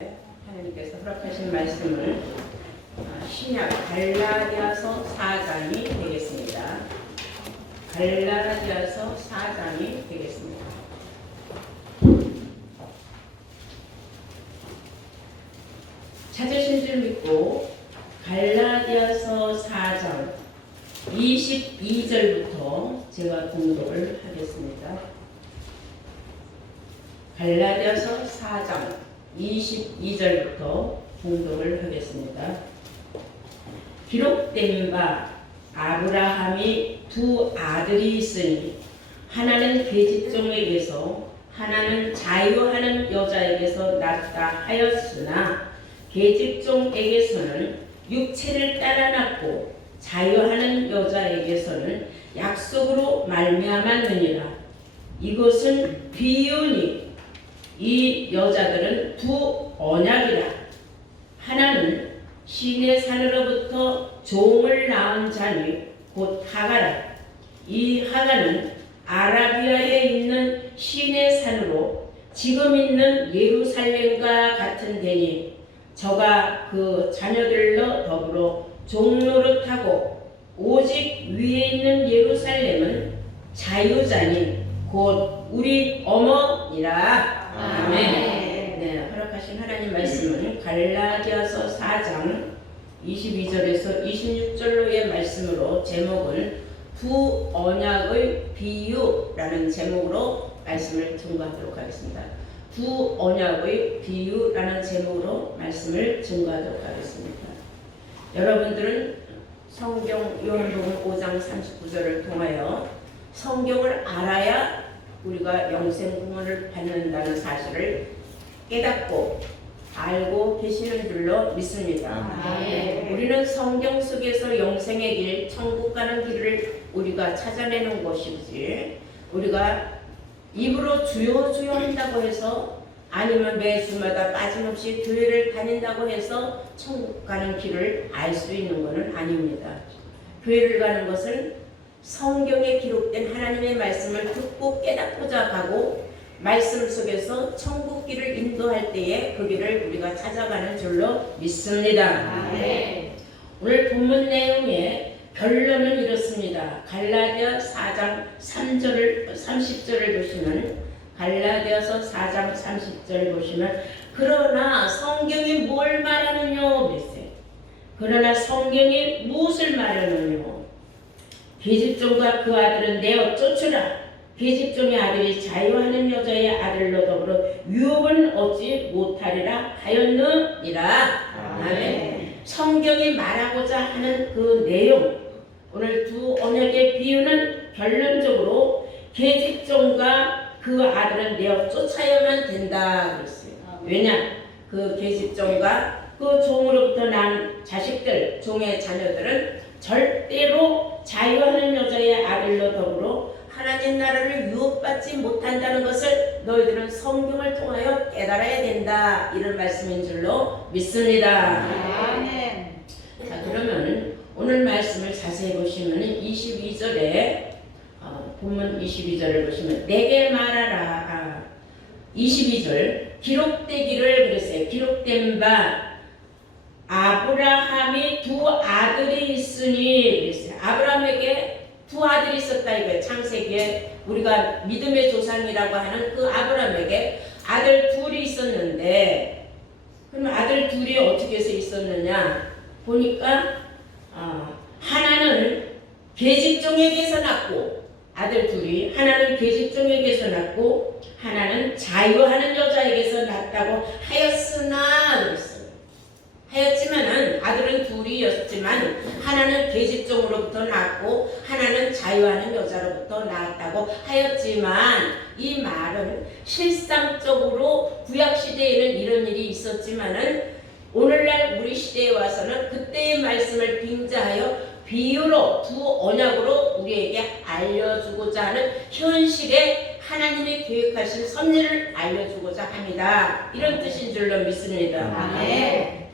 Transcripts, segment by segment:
하나님께서 허락하신 말씀을 신약 갈라디아서 4장이 되겠습니다. 갈라디아서 4장이 되겠습니다. 찾으신 줄 믿고 갈라디아서 4장 22절부터 제가 공독을 하겠습니다. 갈라디아서 4장 22절부터 공독을 하겠습니다. 기록된 바 아브라함이 두 아들이 있으니 하나는 계집종에게서 하나는 자유하는 여자에게서 낳았다 하였으나 계집종에게서는 육체를 따라 낳고 자유하는 여자에게서는 약속으로 말미암았느니라. 이것은 비유니 이 여자들은 두 언약이라. 하나는 신의 산으로부터 종을 낳은 자니 곧 하가라. 이 하가는 아라비아에 있는 신의 산으로 지금 있는 예루살렘과 같은 데니 저가 그 자녀들로 더불어 종노릇하고 오직 위에 있는 예루살렘은 자유자니 곧 우리 어머니라. 아멘. 네, 허락하신 하나님 말씀은 갈라디아서 4장 22절에서 26절로의 말씀으로 제목을 두 언약의 비유라는 제목으로 말씀을 증거하도록 하겠습니다. 두 언약의 비유라는 제목으로 말씀을 증거하도록 하겠습니다. 여러분들은 성경 요한복음 5장 39절을 통하여 성경을 알아야 우리가 영생 구원을 받는다는 사실을 깨닫고 알고 계시는 줄로 믿습니다. 우리는 성경 속에서 영생의 길, 천국 가는 길을 우리가 찾아내는 것이지 우리가 입으로 주여 주여 한다고 해서 아니면 매 주마다 빠짐없이 교회를 다닌다고 해서 천국 가는 길을 알 수 있는 것은 아닙니다. 교회를 가는 것은 성경에 기록된 하나님의 말씀을 듣고 깨닫고자 하고 말씀 속에서 천국 길을 인도할 때에 그 길을 우리가 찾아가는 줄로 믿습니다. 오늘 본문 내용의 결론은 이렇습니다. 갈라디아 4장 30절을 보시면 갈라디아서 4장 30절 보시면 그러나 성경이 뭘 말하느냐 그랬어요. 그러나 성경이 무엇을 말하느냐. 계집종과 그 아들은 내어 쫓으라. 계집종의 아들이 자유하는 여자의 아들로 더불어 유업은 얻지 못하리라 하였느니라. 아멘. 성경이 말하고자 하는 그 내용, 오늘 두 언약의 비유는 결론적으로 계집종과 그 아들은 내어 쫓아야만 된다 그랬어요. 왜냐? 그 계집종과 그 종으로부터 난 자식들, 종의 자녀들은 절대로 자유하는 여자의 아들로 더불어 하나님 나라를 유업받지 못한다는 것을 너희들은 성경을 통하여 깨달아야 된다. 이런 말씀인 줄로 믿습니다. 아멘. 자, 그러면 오늘 말씀을 자세히 보시면 22절에 본문 22절을 보시면 내게 말하라. 22절 기록되기를 그랬어요. 기록된 바 아브라함이 두 아들이 있으니 그랬어요. 아브라함에게 두 아들이 있었다 이거예요. 창세기에 우리가 믿음의 조상이라고 하는 그 아브라함에게 아들 둘이 있었는데 그럼 아들 둘이 어떻게 해서 있었느냐 보니까 하나는 계집종에게서 낳고 아들 둘이 하나는 계집종에게서 낳고 하나는 자유하는 여자에게서 낳았다고 하였으나 그랬어요. 하였지만은 아들은 둘이었지만 하나는 계집종으로부터 낳았고 하나는 자유하는 여자로부터 낳았다고 하였지만 이 말은 실상적으로 구약 시대에는 이런 일이 있었지만은 오늘날 우리 시대에 와서는 그때의 말씀을 빙자하여 비유로 두 언약으로 우리에게 알려주고자 하는 현실의 하나님의 계획하신 섭리를 알려주고자 합니다. 이런 뜻인 줄로 믿습니다.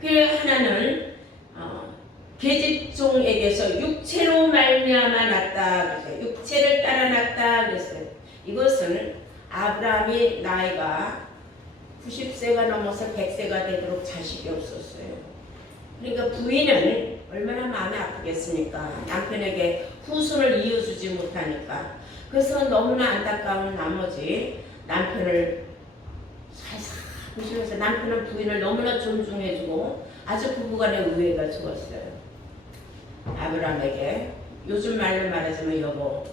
그 하나는 계집종에게서 육체로 말미암아 났다 그랬어요. 육체를 따라 났다 그랬어요. 이것은 아브라함의 나이가 90세가 넘어서 100세가 되도록 자식이 없었어요. 그러니까 부인은 얼마나 마음이 아프겠습니까? 남편에게 후손을 이어주지 못하니까. 그래서 너무나 안타까운 나머지 남편을 살살 보시면서 남편은 부인을 너무나 존중해주고 아주 부부간의 우애가 좋았어요. 아브라함에게 요즘 말로 말하자면 여보,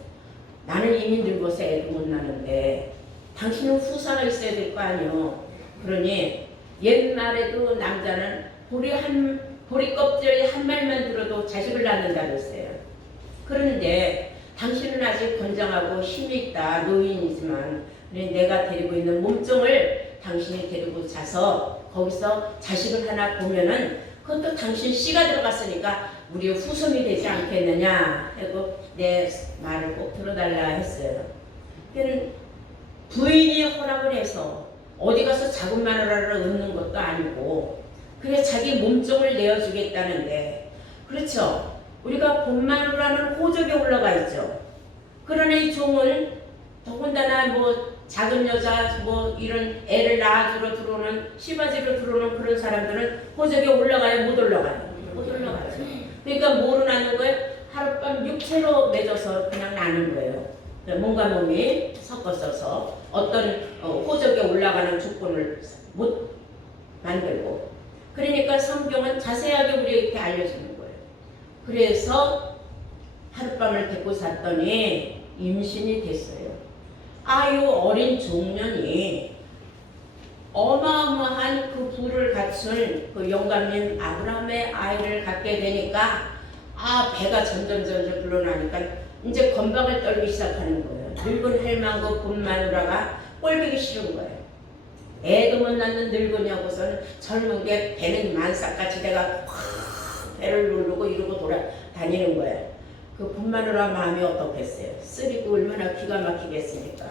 나는 이미 늙어서 애도 못 나는데 당신은 후사가 있어야 될 거 아니요. 그러니 옛날에도 남자는 보리 껍질 한 마리만 들어도 자식을 낳는다 그랬어요. 그런데 당신은 아직 건장하고 힘이 있다. 노인이지만 내가 데리고 있는 몸종을 당신이 데리고 자서 거기서 자식을 하나 보면은 그것도 당신 씨가 들어갔으니까 우리 후손이 되지 않겠느냐 하고 내 말을 꼭 들어달라 했어요. 부인이 허락을 해서 어디 가서 작은 마누라를 얻는 것도 아니고 그래 자기 몸종을 내어주겠다는데 그렇죠. 우리가 본마누라는 호적에 올라가 있죠. 그러나 이 종은 더군다나 뭐 작은 여자 뭐 이런 애를 낳아주러 들어오는 시바지로 들어오는 그런 사람들은 호적에 올라가요? 못 올라가요? 못 올라가요. 그러니까 뭐로 나는 거예요? 하룻밤 육체로 맺어서 그냥 나는 거예요. 몸과 몸이 섞어서서 어떤 호적에 올라가는 조건을 못 만들고 그러니까 성경은 자세하게 우리에게 알려주는 거예요. 그래서 하룻밤을 데리고 잤더니 임신이 됐어요. 아유 어린 종년이 어마어마한 그 부를 갖춘 그 영감님 아브라함의 아이를 갖게 되니까 배가 점점 불러나니까 이제 건방을 떨기 시작하는 거예요. 늙은 할망구 본마누라가 꼴보기 싫은 거예요. 애도 못 낳는 늙은이하고서는 젊은 게 배는 만삭같이 내가 확 배를 누르고 이러고 돌아다니는 거예요. 그 본마누라 마음이 어떻겠어요? 쓰리고 얼마나 기가 막히겠습니까?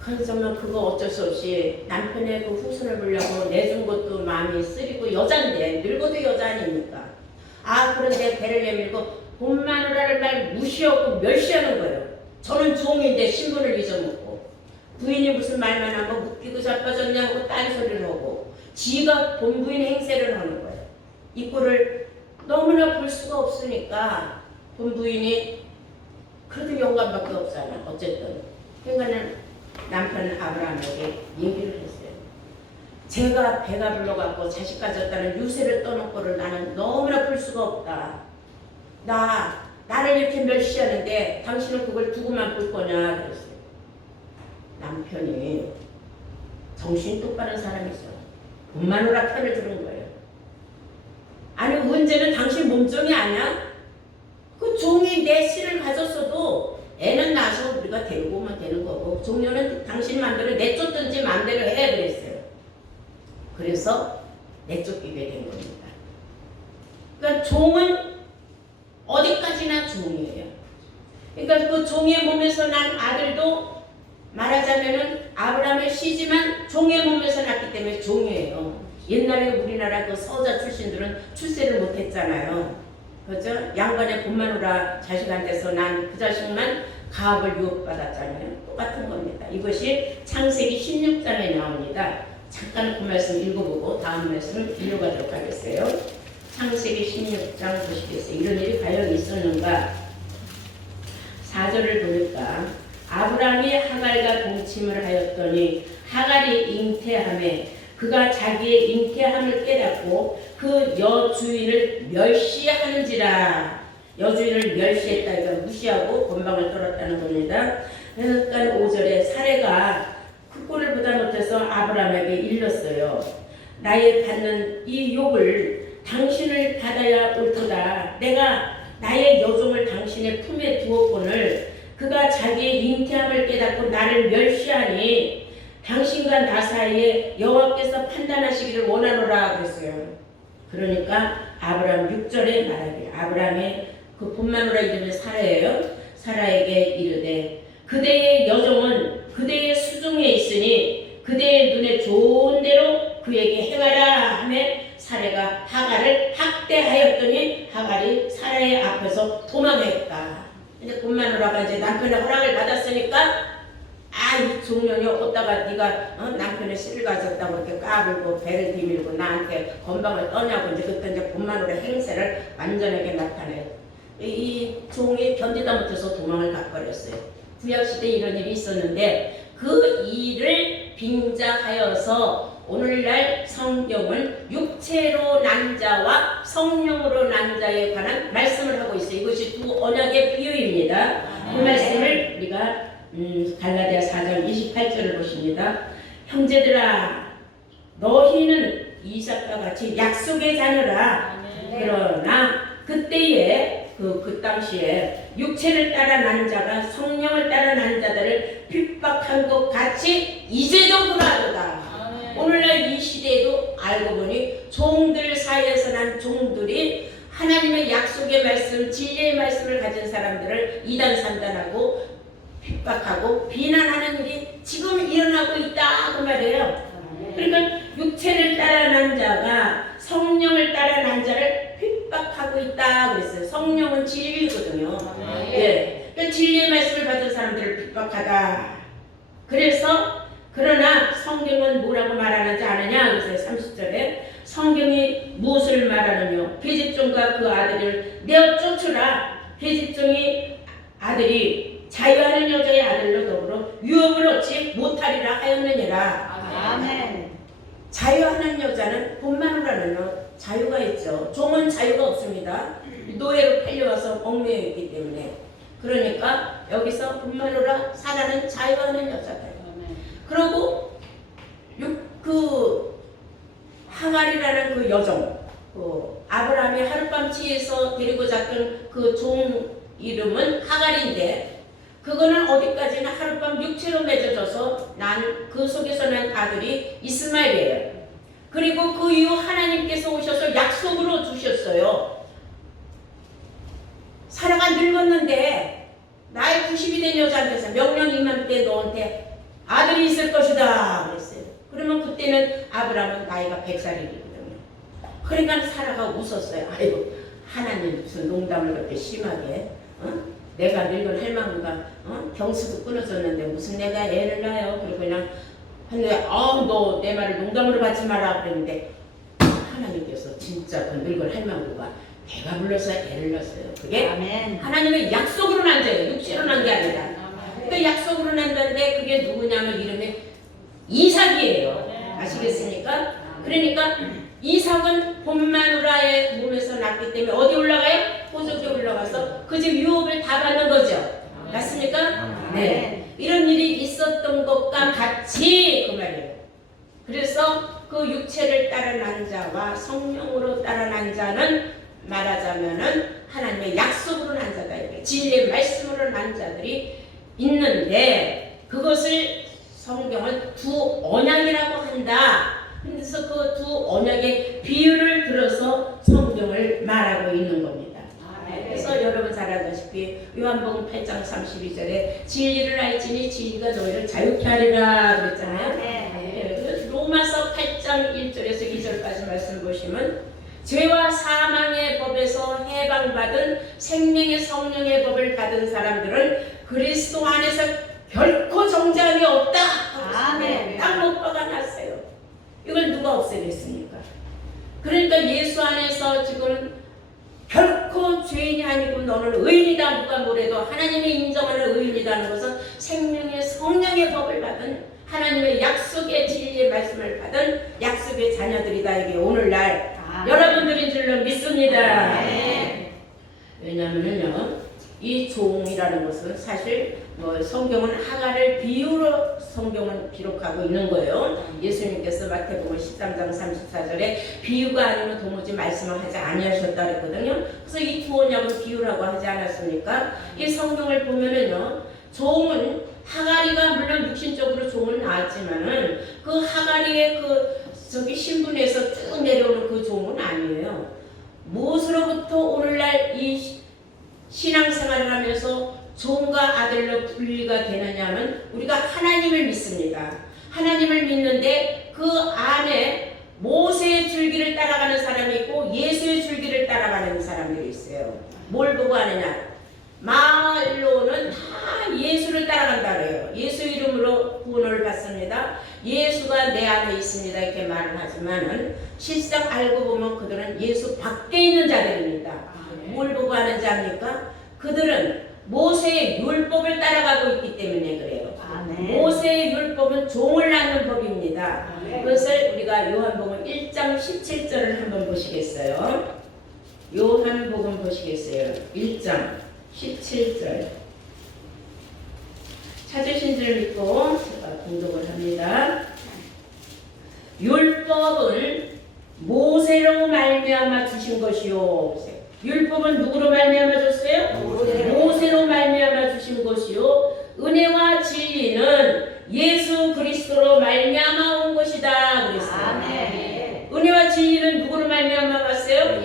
그렇지만 그거 어쩔 수 없이 남편의 그 후손을 보려고 내준 것도 마음이 쓰리고 여잔데 늙어도 여자 아닙니까? 그런데 배를 내밀고 본마누라를 말 무시하고 멸시하는 거예요. 저는 종인데 신분을 잊어먹고 부인이 무슨 말만 하고 웃기고 자빠졌냐고 딴소리를 하고 지가 본부인 행세를 하는 거예요. 이 꼴을 너무나 볼 수가 없으니까 본부인이 그래도 영감밖에 없잖아. 어쨌든 그러니까는 남편 아브라함에게 얘기를 했어요. 제가 배가 불러갖고 자식 가졌다는 유세를 떠놓고를 나는 너무나 볼 수가 없다. 나를 이렇게 멸시하는데 당신은 그걸 두고만 볼 거냐 그랬어요. 남편이 정신 똑바른 사람이죠. 본마누라 편을 들은 거예요. 아니 문제는 당신 몸종이 아니야? 그 종이 내 씨를 가졌어도 애는 낳아서 우리가 데리고 오면 되는 거고 종료는 당신 마음대로 내쫓든지 마음대로 해 그랬어요. 그래서 내쫓기게 된 겁니다. 그러니까 종은 어디까지나 종이에요. 그러니까 그 종의 몸에서 난 아들도 말하자면은 아브라함의 씨지만 종의 몸에서 났기 때문에 종이에요. 옛날에 우리나라 그 서자 출신들은 출세를 못했잖아요. 그죠? 양반의 본마누라 자식한테서 난 그 자식만 가업을 유혹받았잖아요. 똑같은 겁니다. 이것이 창세기 16장에 나옵니다. 잠깐 그 말씀 읽어보고 다음 말씀을 이어가도록 하겠어요. 창세기 16장 보시겠어요. 이런 일이 과연 있었는가? 4절을 보니까 아브라함이 하갈과 동침을 하였더니 하갈이 잉태함에 그가 자기의 잉태함을 깨닫고 그 여주인을 멸시하는지라. 여주인을 멸시했다. 이거 무시하고 건방을 떨었다는 겁니다. 그러니까 5절에 사례가 그 꼴을 보다 못해서 아브라함에게 일렀어요. 나의 받는 이 욕을 당신을 받아야 옳도다. 내가 나의 여종을 당신의 품에 두었거늘 그가 자기의 잉태함을 깨닫고 나를 멸시하니 당신과 나 사이에 여호와께서 판단하시기를 원하노라 그랬어요. 그러니까 아브라함 6절에 말하기를 아브라함의 그 본마누라 이름이 사라예요. 사라에게 이르되 그대의 여종은 그대의 수중에 있으니 그대의 눈에 좋은 대로 그에게 행하라 하매 사라가 하갈을 학대하였더니 하갈이 사라의 앞에서 도망했다. 이제 본마누라가 이제 남편의 허락을 받았으니까 이 종년이 어디다 어쩌다가 네가 남편의 씨를 가졌다고 이렇게 까불고 배를 디밀고 나한테 건방을 떠냐고 이제 그때 이제 분만으로 행세를 완전하게 나타내요. 이 종이 견디다 못해서 도망을 가버렸어요. 구약시대에 이런 일이 있었는데 그 일을 빙자하여서 오늘날 성경은 육체로 난 자와 성령으로 난 자에 관한 말씀을 하고 있어요. 이것이 두 언약의 비유입니다. 그 말씀을 우리가 갈라디아 4장 28절을 보십니다. 형제들아 너희는 이삭과 같이 약속의 자녀라. 그러나 그때에 그 당시에 육체를 따라 난 자가 성령을 따라 난 자들을 핍박한 것 같이 이제도 그러하도다. 오늘날 이 시대에도 알고 보니 종들 사이에서 난 종들이 하나님의 약속의 말씀, 진리의 말씀을 가진 사람들을 이단산단하고 핍박하고 비난하는 일이 지금 일어나고 있다 그 말이에요. 그러니까 육체를 따라 난 자가 성령을 따라 난 자를 핍박하고 있다 그랬어요. 성령은 진리거든요. 예. 그러니까 진리의 말씀을 받은 사람들을 핍박하다. 그래서 그러나 성경은 뭐라고 말하는지 아느냐? 그래서 30절에 성경이 무엇을 말하느냐? 계집종과 그 아들을 내어 쫓으라. 계집종이 아들이 자유하는 여자의 아들로 더불어 유업을 얻지 못하리라 하였느니라. 아멘. 자유하는 여자는 본마누라는요 자유가 있죠. 종은 자유가 없습니다. 노예로 팔려와서 얽매여 있기 때문에. 그러니까 여기서 본마누라 사라는 자유하는 여자다. 그리고 그 하갈이라는 그 여종, 아브라함이 하룻밤치에서 데리고 잡던 그 종 이름은 하갈인데 그거는 어디까지나 하룻밤 육체로 맺어져서 그 속에서 난 아들이 이스마엘이에요. 그리고 그 이후 하나님께서 오셔서 약속으로 주셨어요. 사라가 늙었는데 나이 90이 된 여자한테서 명령 이맘때 너한테 아들이 있을 것이다 그랬어요. 그러면 그때는 아브라함은 나이가 100살이거든요. 그러니까 사라가 웃었어요. 아이고 하나님 무슨 농담을 그렇게 심하게 내가 늙은 할망구가 경수도 끊어졌는데 무슨 내가 애를 낳아요. 그리고 그냥 하는데 너 내 말을 농담으로 받지 마라 그랬는데 하나님께서 진짜 그 늙은 할망구가 배가 불러서 애를 낳았어요. 그게 아멘. 하나님의 약속으로 난 자예요. 육체로 난 게 아니라. 그 약속으로 난다는데 그게 누구냐면 이름이 이삭이에요. 아시겠습니까? 그러니까 이삭은 본마누라의 몸에서 났기 때문에 어디 올라가요? 호적에 올라가서 그 집 유업을 다 받는 거죠. 맞습니까? 네. 이런 일이 있었던 것과 같이 그 말이에요. 그래서 그 육체를 따라 난 자와 성령으로 따라 난 자는 말하자면은 하나님의 약속으로 난 자다. 진리의 말씀으로 난 자들이 있는데 그것을 성경은 두 언약이라고 한다. 그래서 그 두 언약의 비유를 들어서 성경을 말하고 있는 겁니다. 그래서 여러분 잘 아다시피 요한복음 8장 32절에 진리를 알지니 진리가 너희를 자유케 하리라 그랬잖아요. 네. 로마서 8장 1절에서 2절까지 말씀 보시면 죄와 사망의 법에서 해방받은 생명의 성령의 법을 받은 사람들은 그리스도 안에서 결코 정죄함이 없다. 아멘. 딱 못 박아놨어요. 이걸 누가 없애겠습니까? 그러니까 예수 안에서 지금 결코 죄인이 아니고 너는 의인이다. 누가 뭐래도 하나님이 인정하는 의인이라는 것은 생명의 성령의 법을 받은 하나님의 약속의 진리의 말씀을 받은 약속의 자녀들이다. 이게 오늘날 여러분들인 줄로 믿습니다. 왜냐하면요, 이 종이라는 것은 사실 성경은 하갈을 비유로 성경은 기록하고 있는 거예요. 예수님께서 마태복음 13장 34절에 비유가 아니면 도무지 말씀을 하지 아니하셨다 그랬거든요. 그래서 이 두 언약은 비유라고 하지 않았습니까? 이 성경을 보면은요, 종은 하갈이가 물론 육신적으로 종을 낳았지만은 그 하갈이의 신분에서 쭉 내려오는 그 종은 아니에요. 무엇으로부터 오늘날 이 신앙생활을 하면서 종과 아들로 분리가 되느냐면 우리가 하나님을 믿습니다. 하나님을 믿는데 그 안에 모세의 줄기를 따라가는 사람이 있고 예수의 줄기를 따라가는 사람들이 있어요. 뭘 보고 하느냐? 말로는 다 예수를 따라간다 그래요. 예수 이름으로 구원을 받습니다. 말을 하지만은 실상 알고 보면 그들은 예수 밖에 있는 자들입니다. 뭘 보고 하는 자입니까? 그들은 모세의 율법을 따라가고 있기 때문에 그래요. 모세의 율법은 종을 낳는 법입니다. 그것을 우리가 요한복음 1장 17절을 한번 보시겠어요? 요한복음 보시겠어요? 1장 17절. 찾으신 줄 믿고 제가 공독을 합니다. 율법은 모세로 말미암아 주신 것이요. 율법은 누구로 말미암아 줬어요? 모세로 말미암아 주신 것이요. 은혜와 진리는 예수 그리스도로 말미암아 온 것이다. 그랬어요. 은혜와 진리는 누구로 말미암아 왔어요?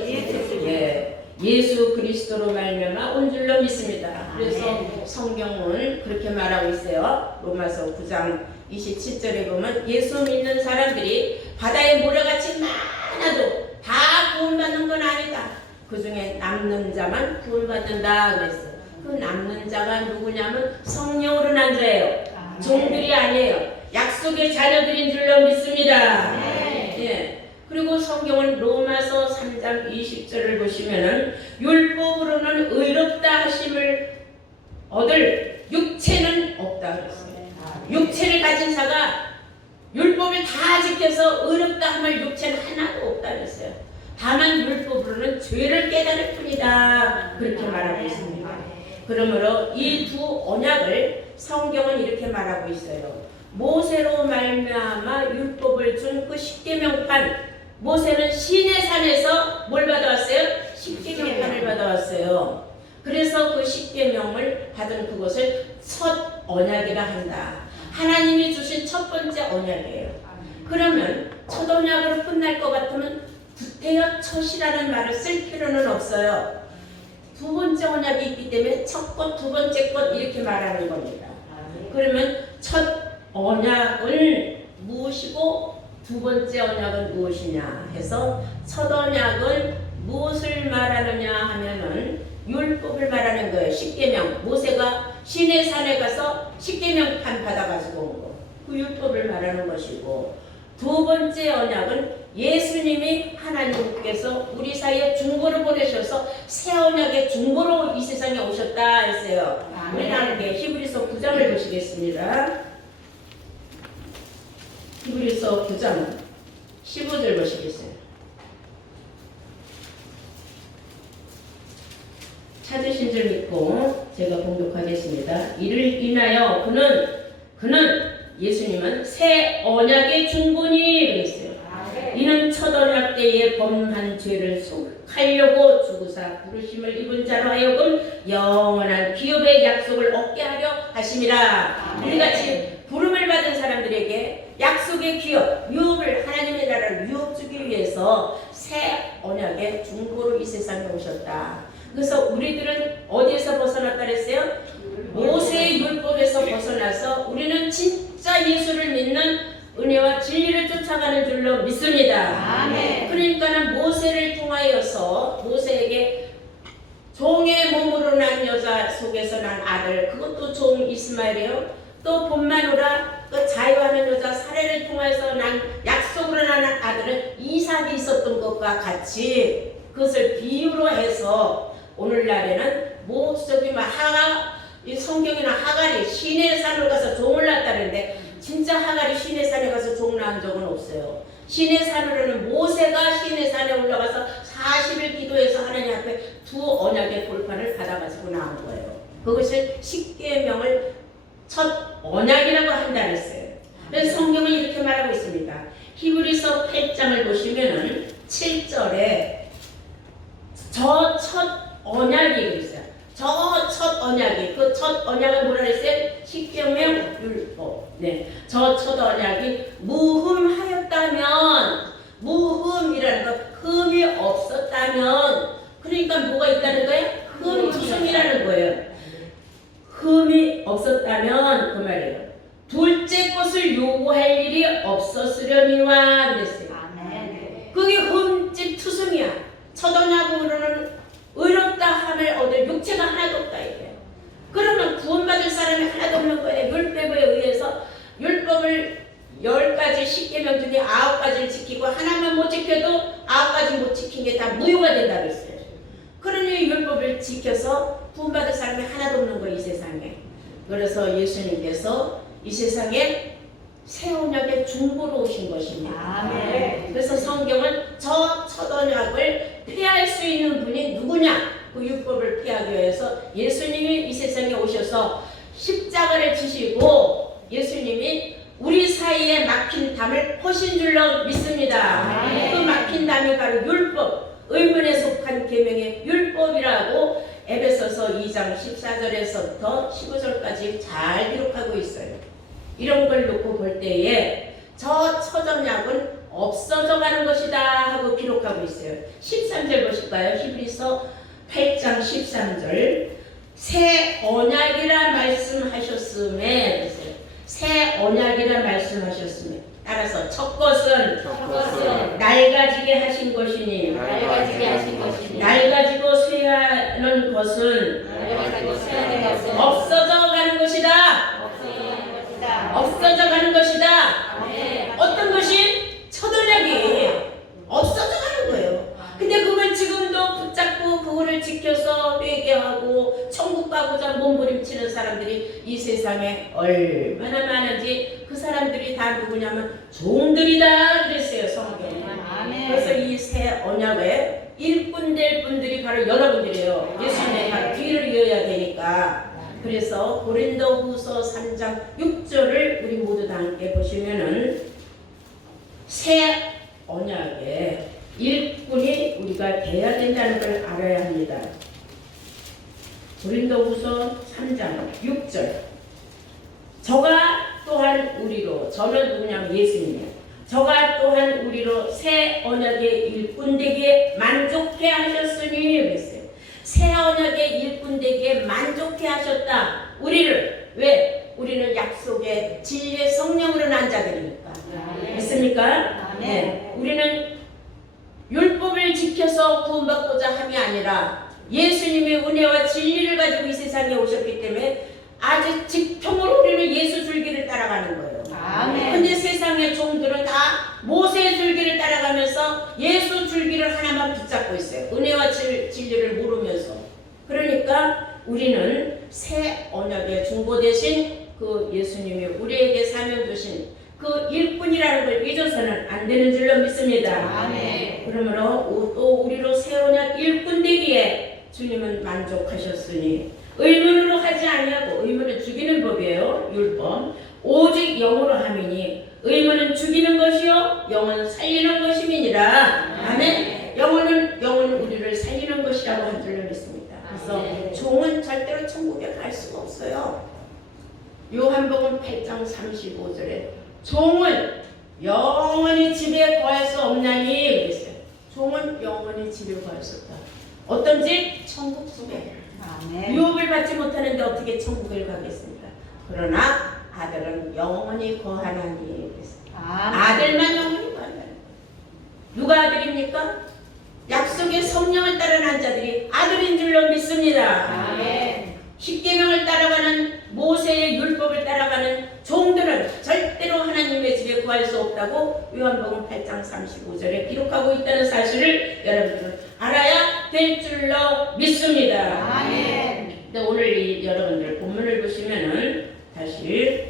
예수 그리스도로 말미암아 온 줄로 믿습니다. 그래서 성경은 그렇게 말하고 있어요. 로마서 9장 27절에 보면 예수 믿는 사람들이 바다의 모래같이 많아도 다 구원받는 건 아니다. 그 중에 남는 자만 구원받는다 그랬어요. 그 남는 자가 누구냐면 성령으로 난 자예요. 종들이 아니에요. 약속의 자녀들인 줄로 믿습니다. 예. 그리고 성경은 로마서 3장 20절을 보시면은 율법으로는 의롭다 하심을 얻을 육체는 없다 그랬어요. 육체를 가진 자가 율법을 다 지켜서 의롭다 함을 육체는 하나도 없다 그랬어요. 다만 율법으로는 죄를 깨달을 뿐이다 그렇게 말하고 있습니다. 그러므로 이 두 언약을 성경은 이렇게 말하고 있어요. 모세로 말미암아 율법을 준 그 십계명판, 모세는 시내산에서 뭘 받아왔어요? 십계명판을 받아왔어요. 그래서 그 십계명을 받은 그것을 첫 언약이라 한다. 하나님이 주신 첫 번째 언약이에요. 그러면 첫 언약으로 끝날 것 같으면 구태여 첫이라는 말을 쓸 필요는 없어요. 두 번째 언약이 있기 때문에 첫 것, 두 번째 것 이렇게 말하는 겁니다. 그러면 첫 언약은 무엇이고 두 번째 언약은 무엇이냐 해서 첫 언약은 무엇을 말하느냐 하면은 율법을 말하는 거예요. 십계명. 모세가 시내산에 가서 십계명판 받아가지고 온 거. 그 율법을 말하는 것이고, 두 번째 언약은 예수님이 하나님께서 우리 사이에 중보를 보내셔서 새 언약의 중보로 이 세상에 오셨다 했어요. 우리 함께 히브리서 9장을 보시겠습니다. 히브리서 9장 15절 보시겠어요? 찾으신 줄 믿고 제가 봉독하겠습니다. 이를 인하여 그는 예수님은 새 언약의 중보니 그랬어요. 이는 첫 언약 때에 범한 죄를 속하려고 죽으사 부르심을 입은 자로 하여금 영원한 기업의 약속을 얻게 하려 하심이라. 우리같이 부름을 받은 사람들에게 약속의 기업, 유업을 하나님의 나라를 유업 주기 위해서 새 언약의 중보로 이 세상에 오셨다. 그래서 우리들은 어디에서 벗어났다 그랬어요? 모세의 율법에서 벗어나서 우리는 진짜 예수를 믿는 은혜와 진리를 쫓아가는 줄로 믿습니다. 그러니까는 모세를 통하여서 모세에게 종의 몸으로 난 여자 속에서 난 아들, 그것도 종 이스마엘이에요. 또 본마누라 그 자유하는 여자 사례를 통해서 난 약속으로 난 아들은 이삭이 있었던 것과 같이 그것을 비유로 해서 오늘날에는 저기 이 성경이나 하갈이 시내산으로 가서 종을 낳았다는데 진짜 하갈이 시내산에 가서 종 낳은 적은 없어요. 시내산으로는 모세가 시내산에 올라가서 40일 기도해서 하나님 앞에 두 언약의 돌판을 받아가지고 나온 거예요. 그것을 십계명을 첫 언약이라고 한다 그랬어요. 그래서 성경은 이렇게 말하고 있습니다. 히브리서 8장을 보시면은 7절에 저 첫 언약이 그랬어요. 저 첫 언약이, 그 첫 언약은 뭐라 그랬어요? 십계명 율법. 네. 저 첫 언약이 무흠하였다면, 무흠이라는 거, 흠이 없었다면, 그러니까 뭐가 있다는 거예요? 흠투성이라는 거예요. 흠이 없었다면, 그 말이에요. 둘째 것을 요구할 일이 없었으려니와 그랬어요. 그게 흠집 투성이야. 첫 언약으로는 의롭다 함을 얻을 육체가 하나도 없다 이거예요. 그러면 구원받을 사람이 하나도 없는 거예요. 율법에 의해서 율법을 10가지 십계명 중에 9가지를 지키고 아까지 못 지킨 게 다 무효가 된다 그랬어요. 그러니 율법을 지켜서 구원받을 사람이 하나도 없는 거예요, 이 세상에. 그래서 예수님께서 이 세상에 새 언약의 중보로 오신 것입니다. 아멘. 그래서 성경은 저 첫 언약을 폐할 수 있는 분이 누구냐? 그 율법을 폐하기 위해서 예수님이 이 세상에 오셔서 십자가를 지시고 예수님이 우리 사이에 막힌 담을 퍼신 줄로 믿습니다. 아멘. 그 막힌 담이 바로 율법, 의문에 속한 계명의 율법이라고 에베소서 2장 14절에서부터 15절까지 잘 기록하고 있어요. 이런 걸 놓고 볼 때에 저 첫 언약은 없어져 가는 것이다 하고 기록하고 있어요. 13절 보실까요? 히브리서 8장 13절. 새 언약이라 말씀하셨음에, 새 언약이라 말씀하셨음에, 따라서 첫 것은 낡아지게 하신 것이니, 낡아지고 쇠하는 것은 없어져 가는 것이다. 없어져 가는 것이다. 어떤 것이? 첫 언약이 없어져 가는 거예요. 근데 그걸 지금도 붙잡고 그거를 지켜서 회개하고 천국 가고자 몸부림치는 사람들이 이 세상에 얼마나 많은지, 그 사람들이 다 누구냐면 종들이다 그랬어요, 성경에. 그래서 이 새 언약의 일꾼 될 분들이 바로 여러분들이에요. 예수님의 바로 뒤를 이어야 되니까. 그래서 고린도후서 3장 6절을 우리 모두 다 함께 보시면은 새 언약의 일꾼이 우리가 돼야 된다는 걸 알아야 합니다. 고린도후서 3장 6절. 저가 또한 우리로, 저는 누구냐면 예수님이에요. 저가 또한 우리로 새 언약의 일꾼 되기에 만족해 하셨으니 그랬어요. 새 언약의 일꾼 되기에 만족해 하셨다. 우리를. 왜? 우리는 약속의 진리의 성령으로 난 자들이니까. 믿습니까? 네. 우리는 율법을 지켜서 구원받고자 함이 아니라 예수님의 은혜와 진리를 가지고 이 세상에 오셨기 때문에 아주 직통으로 우리는 예수 줄기를 따라가는 거예요. 아멘. 근데 세상의 종들은 다 모세의 줄기를 따라가면서 예수 줄기를 하나만 붙잡고 있어요. 은혜와 진리를 모르면서. 그러니까 우리는 새 언약의 중보 대신 그 예수님이 우리에게 사명 주신 그 일꾼이라는 걸 잊어서는 안 되는 줄로 믿습니다. 아멘. 그러므로 또 우리로 새 언약 일꾼 되기에 주님은 만족하셨으니 의문으로 하지 아니하고, 의문은 죽이는 법이에요. 율법. 오직 영으로 함이니 의문은 죽이는 것이요 영은 살리는 것임이니라. 아멘. 영은 우리를 살리는 것이라고 한 줄로 믿습니다. 그래서 종은 절대로 천국에 갈 수가 없어요. 요한복음 8장 35절에 종은 영원히 집에 거할 수 없나니 그랬어요. 종은 영원히 집에 거할 수 없다. 어떤 집? 천국 집에. 유업을 받지 못하는데 어떻게 천국을 가겠습니까? 그러나 아들은 영원히 거하나니 그랬어요. 아들만 영원히 거하나니. 누가 아들입니까? 약속의 성령을 따르는 자들이 아들인 줄로 믿습니다. 아멘. 십계명을 따라가는, 모세의 율법을 따라가는 종들은 절대로 하나님의 집에 구할 수 없다고 요한복음 8장 35절에 기록하고 있다는 사실을 여러분들은 알아야 될 줄로 믿습니다. 아멘. 근데 오늘 이 여러분들 본문을 보시면은 다시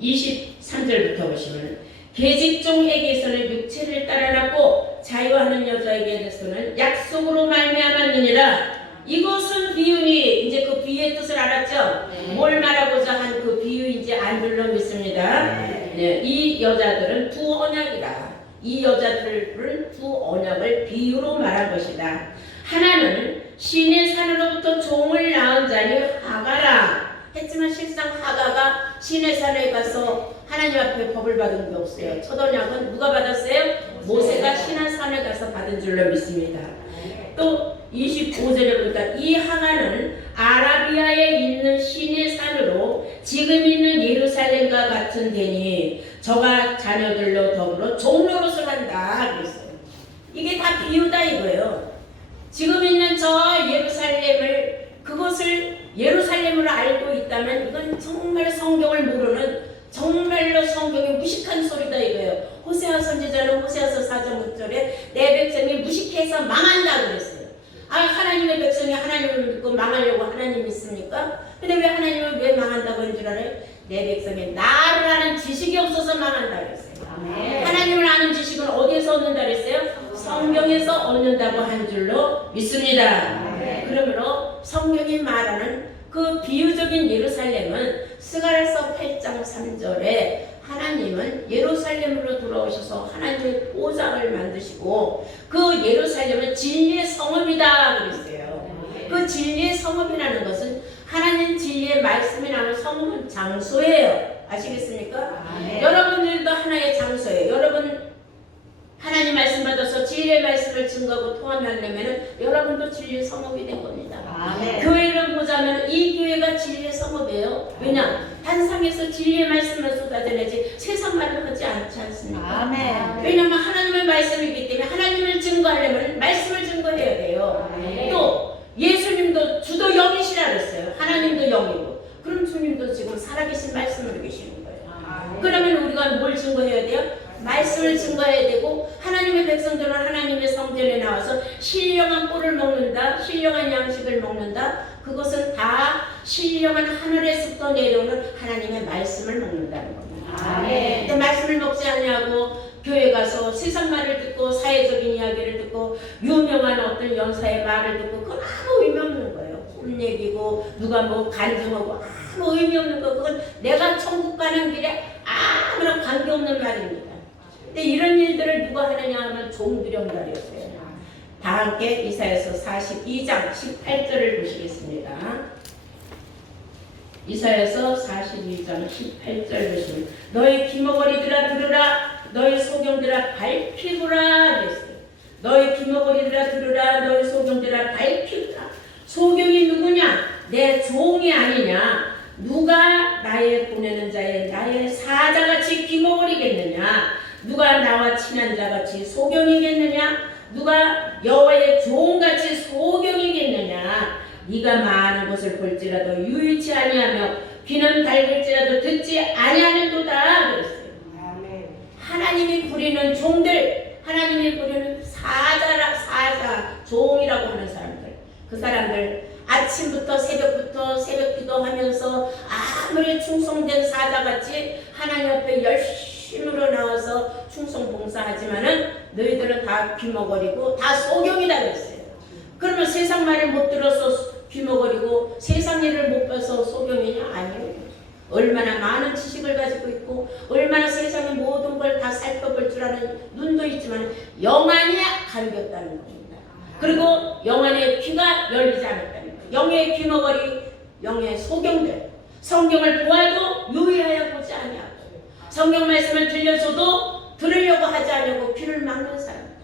23절부터 보시면 계집종에게서는 육체를 따라놨고 자유하는 여자에게서는 약속으로 말미암았느니라. 이것은 비유니, 이제 그 비유의 뜻을 알았죠? 뭘 말하고자 한 그 비유인지 안 줄로 믿습니다. 네, 이 여자들은 두 언약이다. 이 여자들은 두 언약을 비유로 말한 것이다. 하나는 신의 산으로부터 종을 낳은 자니 하가라 했지만 실상 하가가 신의 산에 가서 하나님 앞에 법을 받은 게 없어요. 첫 언약은 누가 받았어요? 모세가 신의 산에 가서 받은 줄로 믿습니다. 또 25절에 보니까 이 하가는 아라비아에 있는 신의 산으로 지금 있는 예루살렘과 같은 데니 저가 자녀들로 더불어 종노릇을 한다 그랬어요. 이게 다 비유다 이거예요. 지금 있는 저 예루살렘을, 그것을 예루살렘으로 알고 있다면 이건 정말 성경을 모르는, 정말로 성경이 무식한 소리다 이거예요. 호세아 선지자는 호세아서 4장 6절에 내 백성이 무식해서 망한다 그랬어요. 아, 하나님의 백성이 하나님을 믿고 망하려고 하나님 믿습니까? 근데 왜 하나님을 왜 망한다고 한 줄 알아요? 내 백성이 나를 아는 지식이 없어서 망한다 그랬어요. 하나님을 아는 지식은 어디에서 얻는다 그랬어요? 성경에서 얻는다고 한 줄로 믿습니다. 그러므로 성경이 말하는 그 비유적인 예루살렘은 스가랴서 8장 3절에 하나님은 예루살렘으로 돌아오셔서 하나님의 보좌를 만드시고 그 예루살렘은 진리의 성읍이다 그랬어요. 그 진리의 성읍이라는 것은 하나님 진리의 말씀이 나오는 성읍은 장소예요. 아시겠습니까? 여러분들도 하나의 장소예요. 여러분 하나님 말씀 받아서 진리의 말씀을 증거하고 통하려면 여러분도 진리의 성읍이 된 겁니다. 교회를 보자면 이 교회가 진리의 성읍이에요. 왜냐? 단상에서 진리의 말씀을 쏟아내지 세상 말을 하지 않지 않습니까? 왜냐하면 하나님의 말씀이기 때문에 하나님을 증거하려면 말씀을 증거해야 돼요. 또 예수님도 주도 영이시라 그랬어요. 하나님도 영이고. 그럼 주님도 지금 살아계신 말씀으로 계시는 거예요. 그러면 우리가 뭘 증거해야 돼요? 말씀을 증거해야 되고 하나님의 백성들은 하나님의 성전에 나와서 신령한 꼴을 먹는다. 신령한 양식을 먹는다. 그것은 다 신령한 하늘에서부터 내려오는 하나님의 말씀을 먹는다는 겁니다. 근데 말씀을 먹지 않냐고 교회 가서 세상 말을 듣고 사회적인 이야기를 듣고 유명한 어떤 연사의 말을 듣고 그건 아무 의미 없는 거예요. 혼 얘기고 누가 뭐 간증하고 아무 의미 없는 거. 그건 내가 천국 가는 길에 아무런 관계없는 말입니다. 근데 이런 일들을 누가 하느냐 하면 종들이 한다였어요. 다 함께 이사야서 42장 18절을 보시겠습니다. 이사야서 42장 18절 보시면 너희 기머거리들아 들으라 너희 소경들아 밝히구라 그랬어요. 너희 기머거리들아 들으라 너희 소경들아 밝히구라. 소경이 누구냐? 내 종이 아니냐? 누가 나의 보내는 자의 나의 사자같이 기머거리겠느냐? 누가 나와 친한 자같이 소경이겠느냐? 누가 여호와의 종같이 소경이겠느냐? 네가 많은 것을 볼지라도 유의치 아니하며 귀는 밝을지라도 듣지 아니하는도다 그랬어요. 하나님이 부리는 종들, 하나님이 부리는 사자, 종이라고 하는 사람들, 그 사람들 아침부터 새벽부터 새벽 기도하면서 아무리 충성된 사자같이 하나님 앞에 열심으로 나와서 충성 봉사하지만은 너희들은 다 귀머거리고 다 소경이다 그랬어요. 그러면 세상 말을 못 들어서 귀머거리고 세상 일을 못 봐서 소경이냐? 아니에요. 얼마나 많은 지식을 가지고 있고 얼마나 세상의 모든 걸 다 살펴볼 줄 아는 눈도 있지만 영안이 가르겼다는 겁니다. 그리고 영안의 귀가 열리지 않았다는 거예요. 영의 귀머거리, 영의 소경들, 성경을 보아도 유의하여 보지 아니하고 성경 말씀을 들려줘도 들으려고 하지 않으려고 귀를 막는 사람들,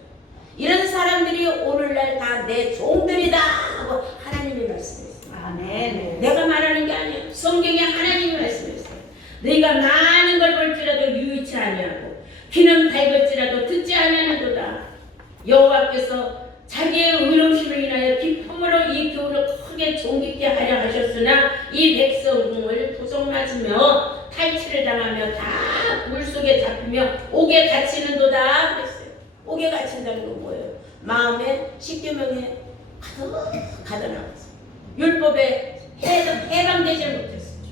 이런 사람들이 오늘날 다 내 종들이다 하고 하나님이 말씀했어요. 내가 말하는 게 아니에요. 성경에 하나님이 말씀했어요. 너희가 많은 걸 볼지라도 유의치 아니하고 귀는 밝을지라도 듣지 아니하는도다. 여호와께서 자기의 의로우심을 인하여 기쁨으로 이 교훈을 크게 존귀케 하려 하셨으나 이 백성을 도적맞으며 탈취를 당하며 다 물속에 잡히며 옥에 갇히는도다 그랬어요. 옥에 갇힌다는 건 뭐예요? 마음에 십계명에 가둬나갔어요. 율법에 해당되지 못했어요.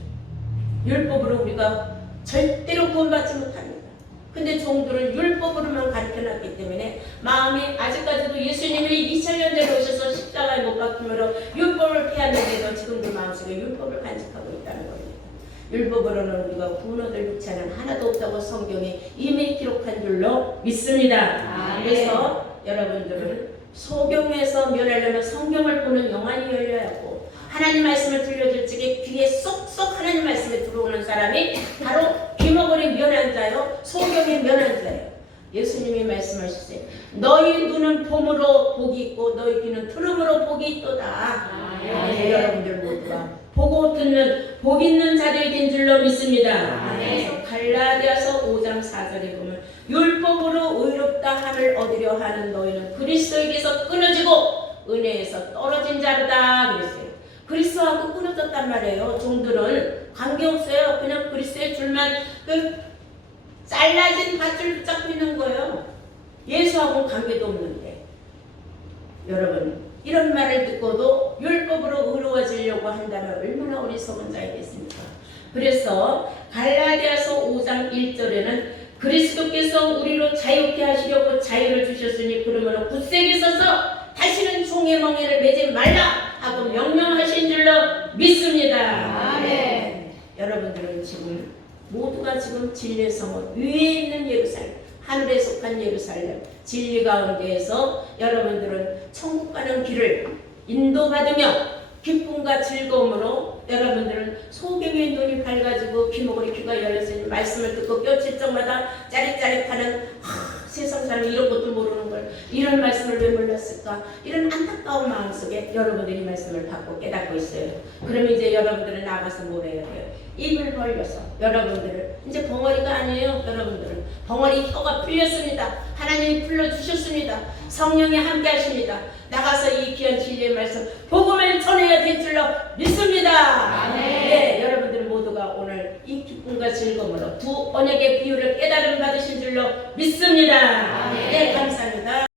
율법으로 우리가 절대로 구원받지 못합니다. 근데 종들을 율법으로만 가르쳐놨기 때문에 마음이 아직까지도 예수님이 2000년 전에 오셔서 십자가에 못 박힘으로 율법을 피하는데도 지금도 마음속에 율법을 간직하고 있다는 겁니다. 율법으로는 우리가 구원 얻을 육체는 하나도 없다고 성경에 이미 기록한 줄로 믿습니다. 그래서 여러분들은 소경에서 면하려면 성경을 보는 영안이 열려야 하고 하나님 말씀을 들려줄 적에 귀에 쏙쏙 하나님 말씀에 들어오는 사람이 바로 귀머거리 면한 자요, 소경의 면한 자예요. 예수님이 말씀하셨어요. 너희 눈은 봄으로 복이 있고 너희 귀는 푸름으로 복이 있도다. 여러분들 모두가 보고 듣는 복 있는 자들이 된 줄로 믿습니다. 그래서 갈라디아서 5장 4절에 보면 율법으로 의롭다 함을 얻으려 하는 너희는 그리스도에게서 끊어지고 은혜에서 떨어진 자로다 그랬어요. 그리스도하고 끊어졌단 말이에요. 종들은 관계없어요. 그냥 그리스도의 줄만 잘라진 밧줄 붙잡고 있는 거예요. 예수하고는 관계도 없는데. 여러분, 이런 말을 듣고도 율법으로 의로워지려고 한다면 얼마나 어리석은 자이겠습니까? 그래서 갈라디아서 5장 1절에는 그리스도께서 우리로 자유케 하시려고 자유를 주셨으니 그러므로 굳세게 서서 다시는 종의 멍에를 매지 말라 하고 명령하신 줄로 믿습니다. 아멘. 여러분들은 지금 모두가 지금 진리의 성원 위에 있는 예루살렘, 하늘에 속한 예루살렘, 진리 가운데에서 여러분들은 천국 가는 길을 인도받으며 기쁨과 즐거움으로 여러분들은 소경의 눈이 밝아지고 귀목으로 귀가 열렸으니 말씀을 듣고 뼈칠 적마다 짜릿짜릿하는 세상 사람이 이런 것도 모르는 걸 이런 말씀을 왜 몰랐을까, 이런 안타까운 마음속에 여러분들이 말씀을 받고 깨닫고 있어요. 그러면 이제 여러분들은 나가서 뭘 해야 돼요? 입을 벌려서 여러분들을 이제 벙어리가 아니에요. 여러분들은 벙어리 혀가 풀렸습니다. 하나님이 풀려주셨습니다. 성령이 함께 하십니다. 나가서 이 귀한 진리의 말씀 복음을 전해야 될 줄로 믿습니다. 아멘. 네, 여러분들 모두가 오늘 이 기쁨과 즐거움으로 두 언약의 비유를 깨달음 받으신 줄로 믿습니다. 아멘. 네, 감사합니다.